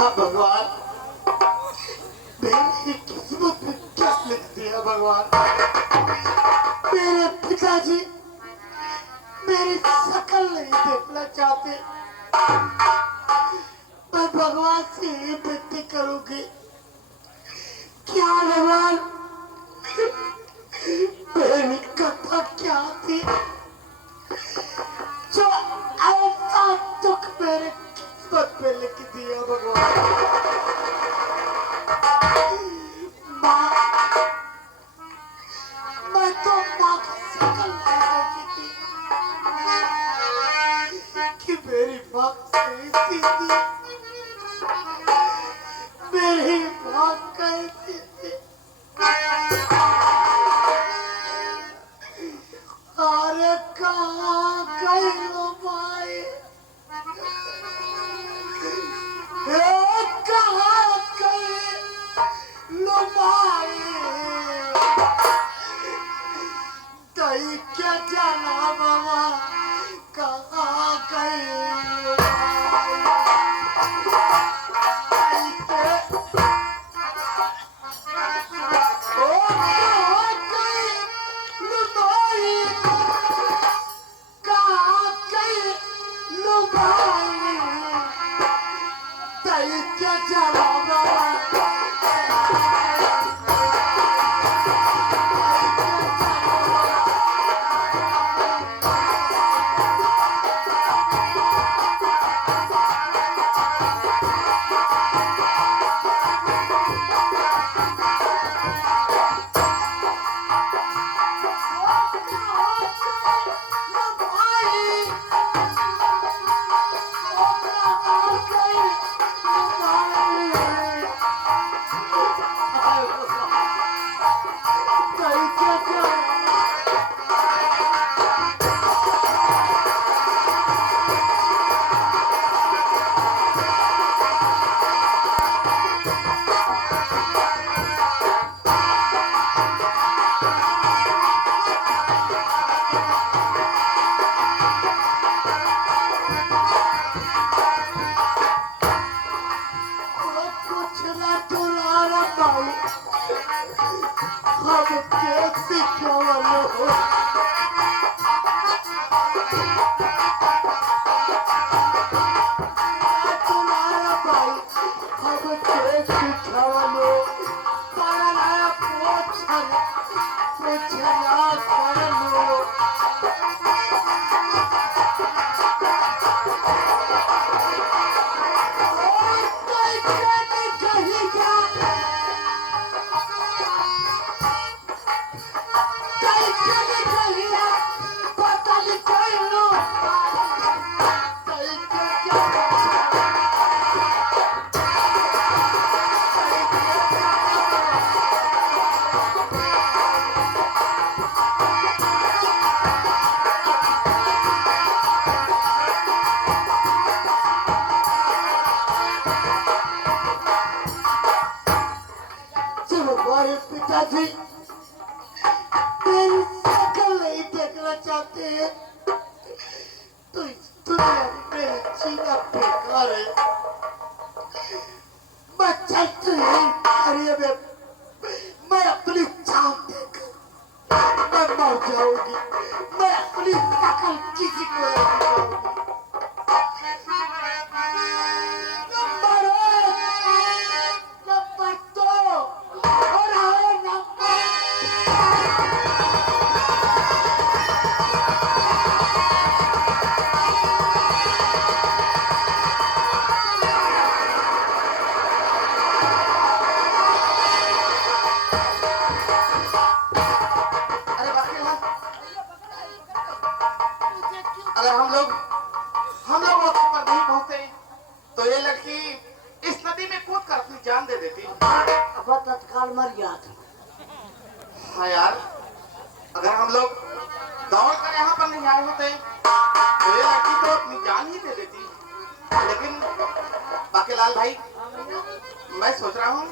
हाँ भगवान, मेरी किस्मत में क्या लिख दिया भगवान। मेरे पिताजी मेरी शक्ल नहीं देखना चाहते। मैं भगवान से ये विनती करूंगी, क्या भगवान मेरी कथा क्या थी जो ऐसा दुख मेरे किस्मत में लिख दिया भगवान। माँ, मैं तो माँ की शक्ल नहीं देखी थी कि मेरी माँ कैसी थी, मेरी माँ कैसी थी। अरे कहाँ गई लो माई, कहाँ गई लो माई, कहीं क्या जाना बाबा, कहाँ गई लो पिताजी मेरी शक्ल नहीं देखना चाहते हैं तो इस दुनिया में मेरा जीना बेकार है। मैं चलती यही कार्य में मैं अपनी जान देकर मैं मर जाऊंगी। मैं अपनी शक्ल किसी को नहीं दिखाऊंगी। अगर हम लोग वक्त पर नहीं पहुंचे तो ये लड़की इस नदी में कूद कर अपनी जान दे देती। अब तत्काल मर गया था। हाँ यार, अगर हम लोग दौड़ कर यहाँ पर नहीं आए होते तो ये लड़की तो अपनी जान ही दे देती। लेकिन बाकीलाल भाई, मैं सोच रहा हूँ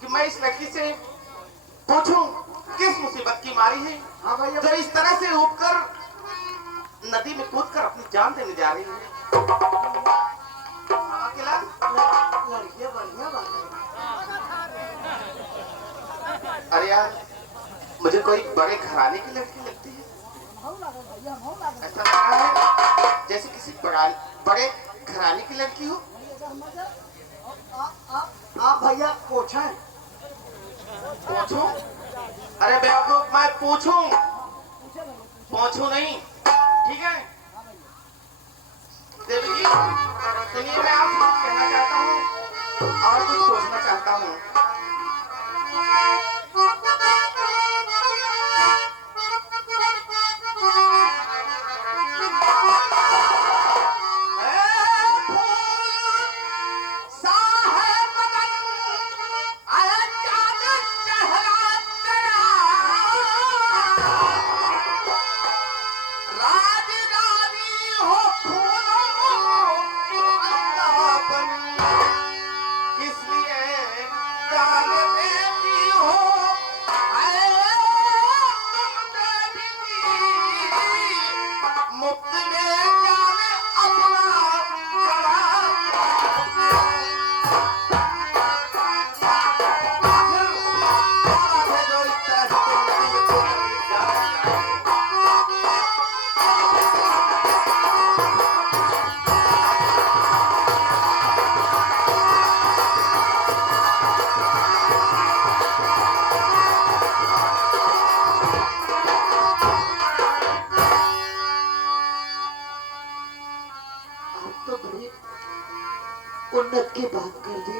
कि मैं इस लड़की से पूछूं किस मुसीबत की मारी है। हाँ भैया, जो इस तरह से उठकर नदी में कूदकर अपनी जान देने जा रही है। बाकीलाल पर यार मुझे कोई बड़े घराने की लड़की लगती है। ऐसा लग रहा है जैसे किसी बड़े घराने की लड़की हो। आप भैया पूछें। पूछूं? अरे बेवकूफ, मैं पूछूं पूछूं नहीं, ठीक है। देवी जी सुनिए, मैं आपसे कुछ कहना चाहता हूँ और कुछ पूछना चाहता हूँ। तो बड़ी उन्नत की बात कर दी।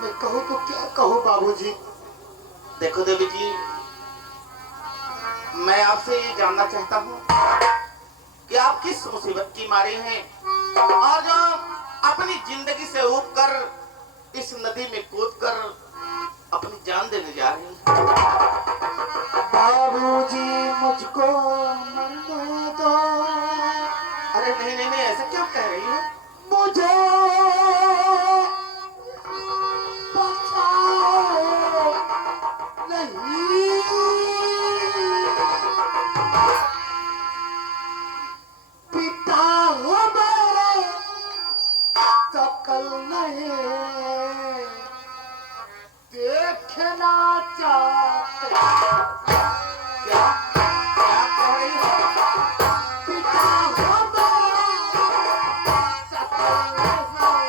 मैं कहूँ तो क्या कहूँ बाबूजी। देखो देवी जी, मैं आपसे ये जानना चाहता हूँ कि आप किस मुसीबत की मारे हैं और जो अपनी जिंदगी से उब कर इस नदी में कूद कर अपनी जान देने जा रही हैं। बाबूजी मुझको मरने दो। अरे नहीं नहीं नहीं, ऐसा क्यों कह रही हो? मुझे बचाओ नहीं। पिता हो मेरे सकल नहीं देखना चाहते। क्या क्या कह रही हो? पिता हो मेरे सकल नहीं।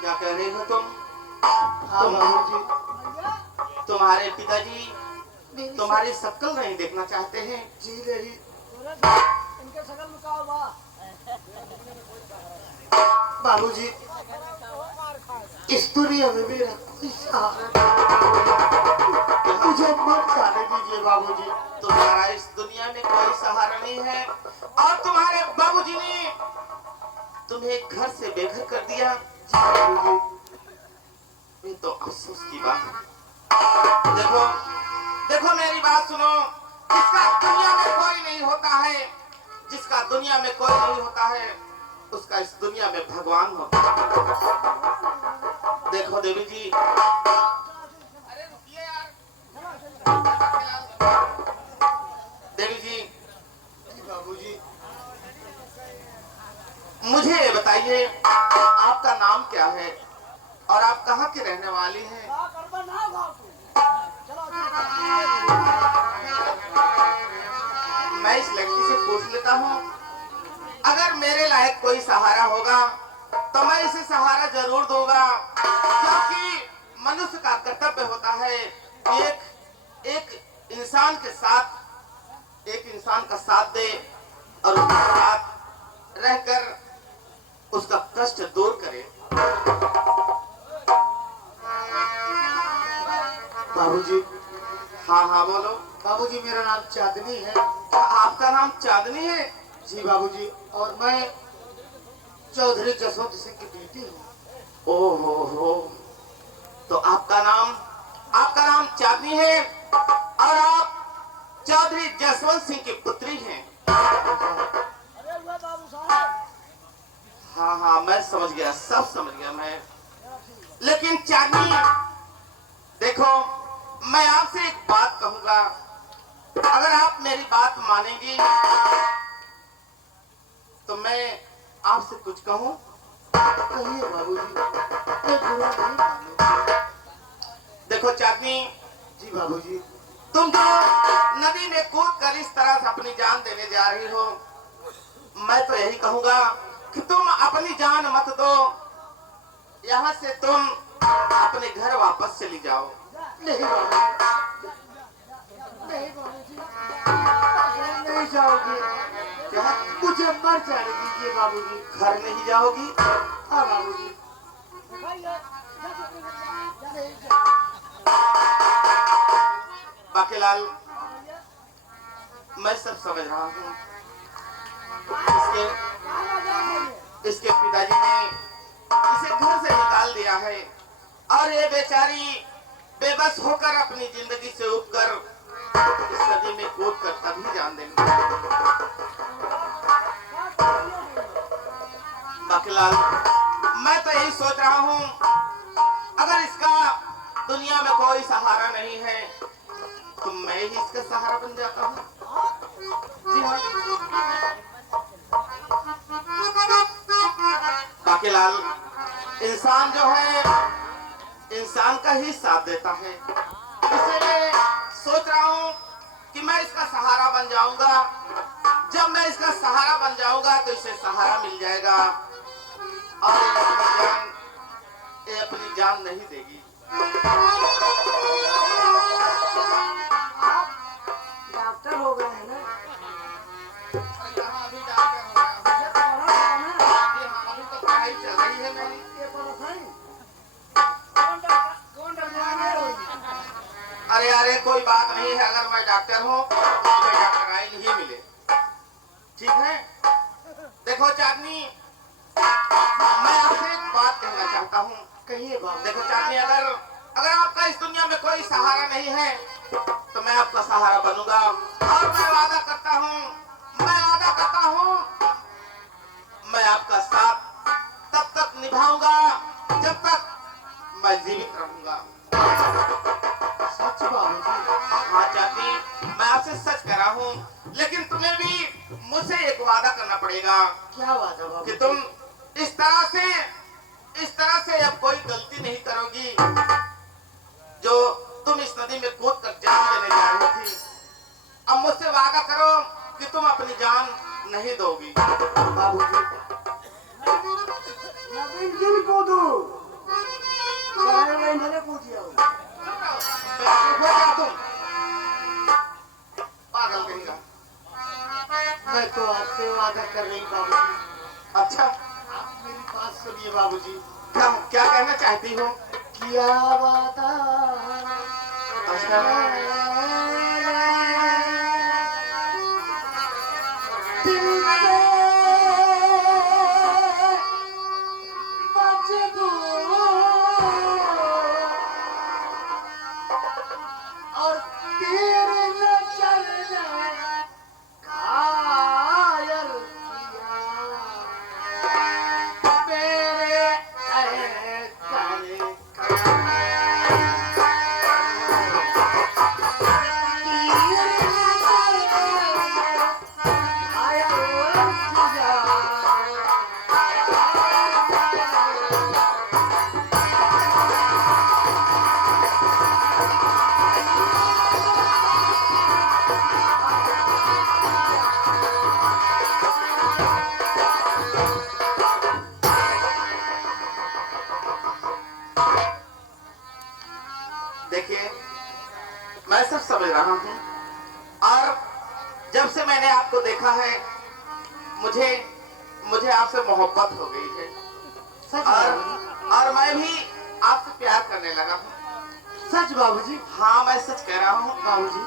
क्या कह रही हो तुम? हाँ बाबूजी। तुम्हारे पिताजी तुम्हारी शक्ल नहीं देखना चाहते हैं। जी रही इनके सकल मुकाबला। बाबूजी इस दुनिया में मेरा कोई सहारा नहीं। मुझे मत जाने दीजिए बाबूजी। तुम्हारा इस दुनिया में कोई सहारा नहीं है और तुम्हारे बाबूजी ने तुम्हें घर से बेघर कर दिया। ये तो अफसोस की बात है। देखो देखो मेरी बात सुनो, जिसका दुनिया में कोई नहीं होता है, जिसका दुनिया में कोई नहीं होता है, उसका इस दुनिया में भगवान होता है। देखो देवी जी, अरे रुकिए यार। देवी जी बाबूजी मुझे ये बताइए, आपका नाम क्या है और आप कहाँ की रहने वाली हैं? मैं इस लड़की से पूछ लेता हूँ, अगर मेरे लायक कोई सहारा होगा तो मैं इसे सहारा जरूर दूंगा, क्योंकि मनुष्य का कर्तव्य होता है एक इंसान के साथ एक इंसान का साथ दे और उसके साथ रहकर उसका कष्ट दूर करे। बाबूजी। हाँ हाँ बोलो। बाबूजी मेरा नाम चांदनी है। आपका नाम चांदनी है? जी बाबूजी, और मैं चौधरी जसवंत सिंह की बेटी हूँ। ओहो, तो आपका नाम चांदनी है और आप चौधरी जसवंत सिंह की पुत्री हैं। हाँ हाँ मैं समझ गया, सब समझ गया मैं। लेकिन चांदनी, देखो मैं आपसे एक बात कहूंगा, अगर आप मेरी बात मानेंगी तो मैं आपसे कुछ कहूं। कहिए बाबूजी, मैं बुरा नहीं मानूंगा। देखो चांदनी, जी बाबूजी। तुम जो नदी में कूद कर इस तरह से अपनी जान देने जा रही हो, मैं तो यही कहूंगा कि तुम अपनी जान मत दो, यहाँ से तुम अपने घर वापस चली जाओ। नहीं बाबूजी, नहीं बाबूजी, नहीं जाओगी। क्या? मुझे मर जाने दीजिए बाबूजी। घर नहीं जाओगी? हाँ बाबूजी। बाकीलाल, मैं सब समझ रहा हूँ। इसके पिताजी ने इसे घर से निकाल दिया है और ये बेचारी बेबस होकर अपनी जिंदगी से उबकर इस नदी में कूद कर तभी जान देंगे। बाकीलाल, मैं तो यही सोच रहा हूँ, अगर इसका दुनिया में कोई सहारा नहीं है तो मैं ही इसका सहारा बन जाता हूँ। जी हाँ। बाकीलाल, इंसान जो है इंसान का ही साथ देता है, इसलिए सोच रहा हूँ कि मैं इसका सहारा बन जाऊंगा। जब मैं इसका सहारा बन जाऊंगा तो इसे सहारा मिल जाएगा और ये अपनी जान नहीं देगी। डॉक्टर हो गए हैं ना? यहाँ अभी डॉक्टर हो गया हूँ। जी हाँ, अभी तो पढ़ाई चल रही है मेरी। ये पता था ही? कौन डॉक्टर? अरे अरे कोई बात नहीं है, अगर मैं डॉक्टर हूँ तो मुझे डॉक्टराई नहीं मिले। ठीक है? देखो चांदनी, मैं आपसे एक बात कहना चाहता हूँ। कहिए बाबू। देखो चांदनी, अगर आपका इस दुनिया में कोई सहारा नहीं है तो मैं आपका सहारा बनूंगा और मैं वादा करता हूँ मैं आपका साथ तब तक निभाऊंगा जब तक मैं जीवित रहूंगा। सच बाबूजी? हाँ चांदनी, मैं आपसे सच कह रहा हूँ, लेकिन तुम्हें भी मुझसे एक वादा करना पड़ेगा। क्या वादा बाबू? कि तुम इस तरह से अब कोई गलती नहीं करोगी जो तुम इस नदी में कूद कर जान देने जा रही थी। अब मुझसे वादा करो कि तुम अपनी जान नहीं दोगी। बाबूजी, नवीन जी को दो। मैंने पूछा बेवकूफ हो क्या तुम? पागल कहेगा। मैं तो आपसे वादा कर रही बाबूजी। अच्छा, आप मेरी बात सुनिए बाबूजी। क्या क्या कहना चाहती हो? क्या वादा? अच्छा, दिल से मजबूर और तेरे नजर ने घायल किया मेरे देखिए मैं सब समझ रहा हूँ और जब से मैंने आपको देखा है मुझे आपसे मोहब्बत हो गई है और मैं भी आपसे प्यार करने लगा हूँ। सच बाबूजी? हाँ, मैं सच कह रहा हूँ। बाबूजी,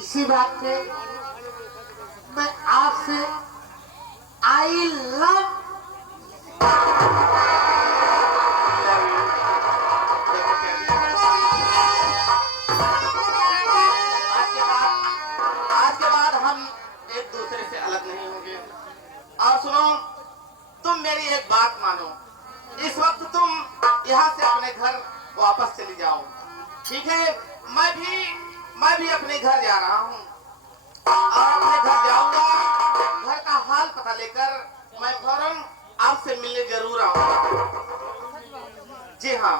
इसी बात पे मैं आपसे आई लव आज के बाद हम एक दूसरे से अलग नहीं होंगे। और सुनो, तुम मेरी एक बात मानो, इस वक्त तुम यहाँ से अपने घर वापस चली जाओ। ठीक है, मैं भी अपने घर जा रहा हूँ और अपने घर जाऊंगा। घर का हाल पता लेकर मैं फौरन आपसे मिलने जरूर आऊंगा। जी हाँ।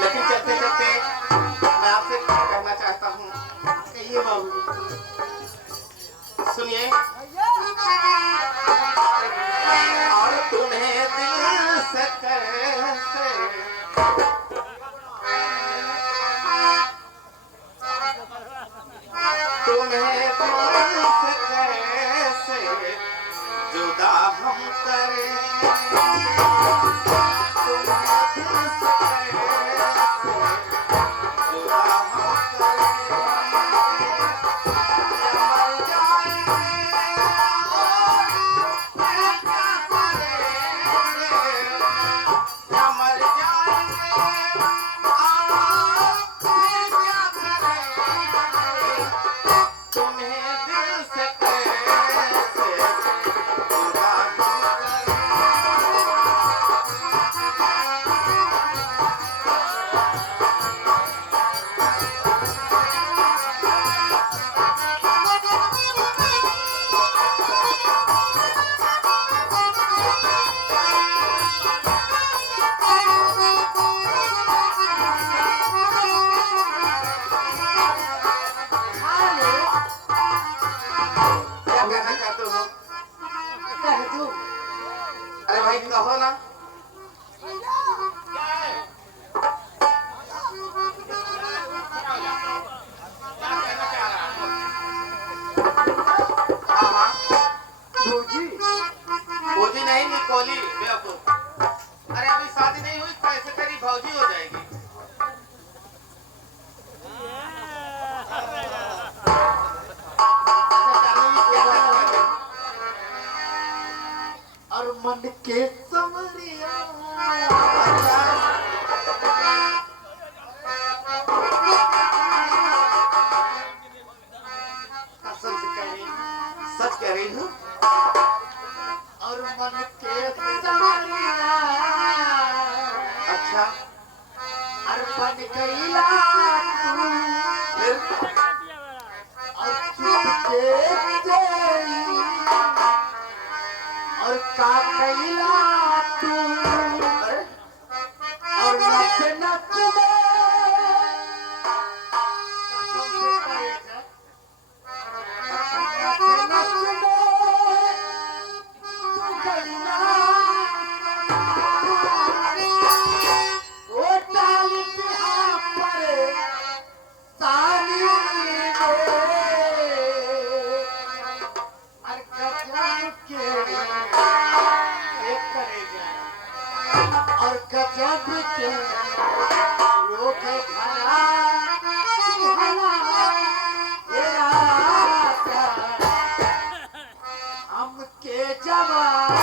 लेकिन चलते चलते मैं आपसे कहना चाहता हूँ। कहिए बाबू। सुनिए। और तुम्हें दिल से कैसे तुम्हें दिल से कैसे जुदा हम करें, तुम्हें दिल से कैसे जुदा हम करें, या मर जाएंगे और क्या करेंगे, या मर जाएंगे और क्या करेंगे, तुम्हें दिल से कैसे जुदा हम करें। क्या कहना चाहते हो? कह दूं। अरे भाई कहो ना। हाँ हाँ, भौजी भौजी नहीं, निकोली बेवकूफ। अरे अभी शादी नहीं हुई, कैसे तेरी भौजी हो जाएगी? अच्छा, जानवी क्या कहना? और मन के समरिया। कसम से कह रही हूं। सच कह रही हूँ। और मन के समरिया। अच्छा, अर्पण कैला तू। फिर और चुपके तेरी। और का कैला तू। अरे और नच नच में। कसम से कहेगा। नच नच में। तू कैला। ओ टाल बिहा पर सानी में। और गजब के एक करेगा। और गजब के लोग भरा भला तेरा हम के जवान।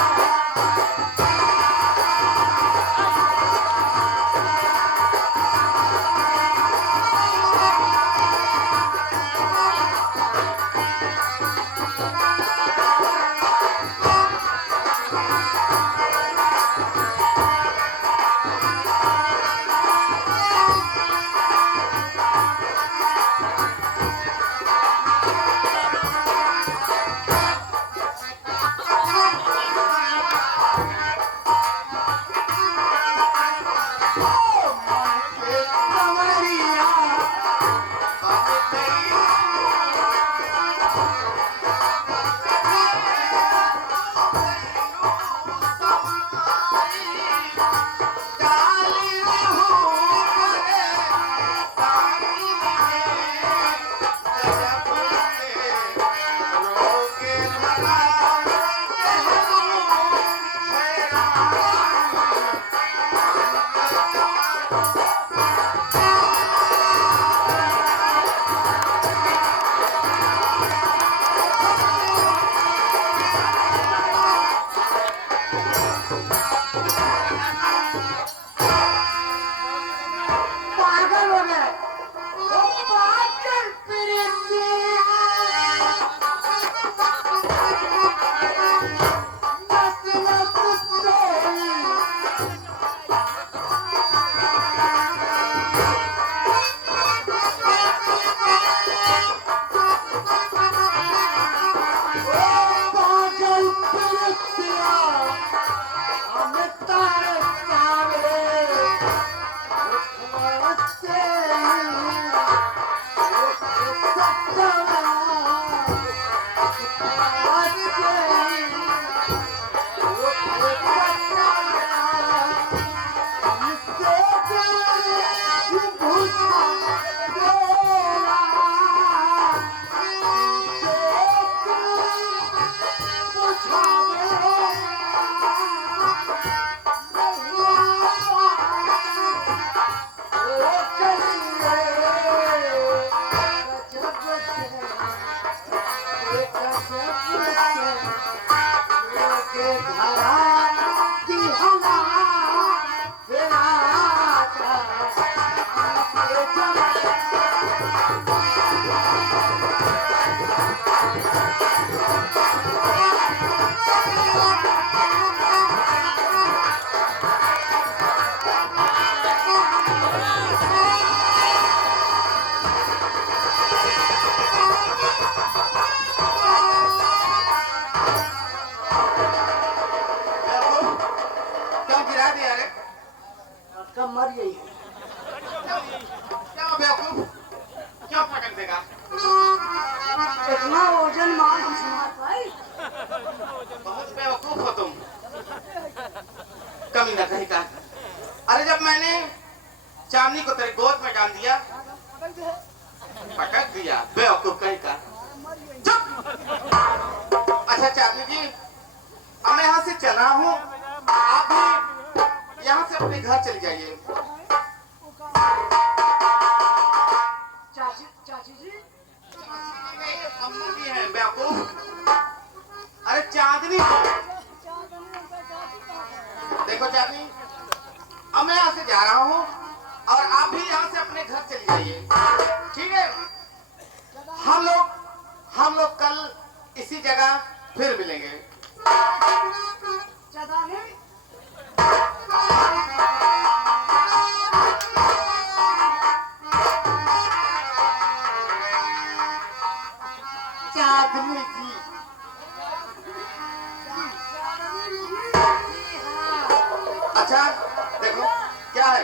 क्यों गिरा दिया रे? कब मर गई है? क्या बेवकूफ, क्यों पटक देगा? इतना वजन मार हम संभाल पाए? बहुत बेवकूफ हो तुम, कमीना कहीं का। अरे जब मैंने चांदनी को तेरे गोद में डाल दिया, पटक दिया, बेवकूफ कहीं का। चुप। अच्छा चांदनी जी, अब मैं यहाँ से चला हूँ, आप भी यहाँ से अपने घर चले जाइए। चाची जी, अम्मा जी हैं बेवकूफ। अरे चांदनी को देखो चांदनी, अब मैं यहाँ से जा रहा हूँ और आप भी यहाँ से अपने घर चले जाइए, ठीक है? हम लोग कल इसी जगह फिर मिलेंगे। चांदनी जी, अच्छा देखो क्या है।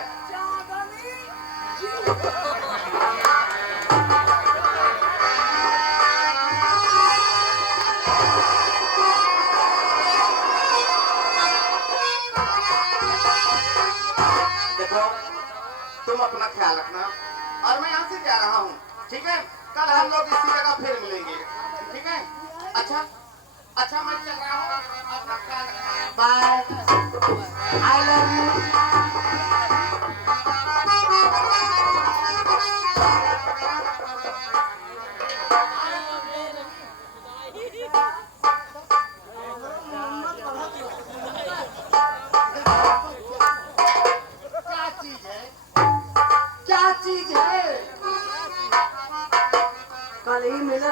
देखो तुम अपना ख्याल रखना और मैं यहाँ से जा रहा हूँ, ठीक है? कल हम लोग इसी जगह फिर मिलेंगे, ठीक है? अच्छा अच्छा मैं चल रहा हूँ, अपना ख्याल रखना। Bye, I love you. क्या चीज है? कल ही मिले,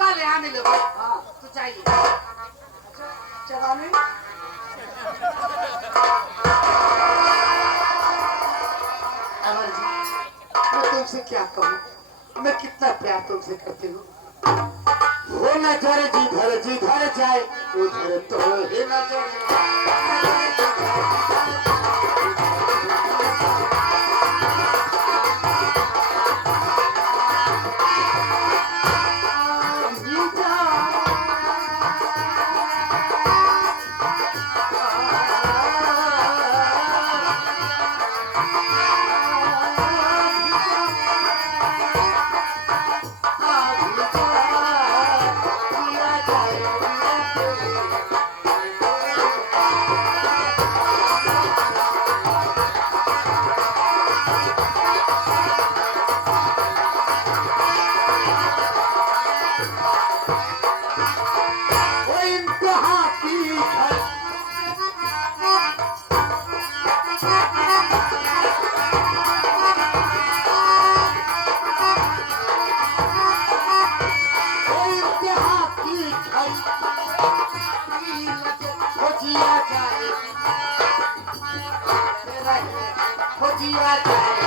कल यहाँ मिलोगे? हाँ तो चाहिए। चलाने अमर जी, मैं तुमसे क्या कहूँ, मैं कितना प्यार तुमसे करती हूँ। वो नजर जिधर जाए उधर तो ही नजर। खोजिया जाए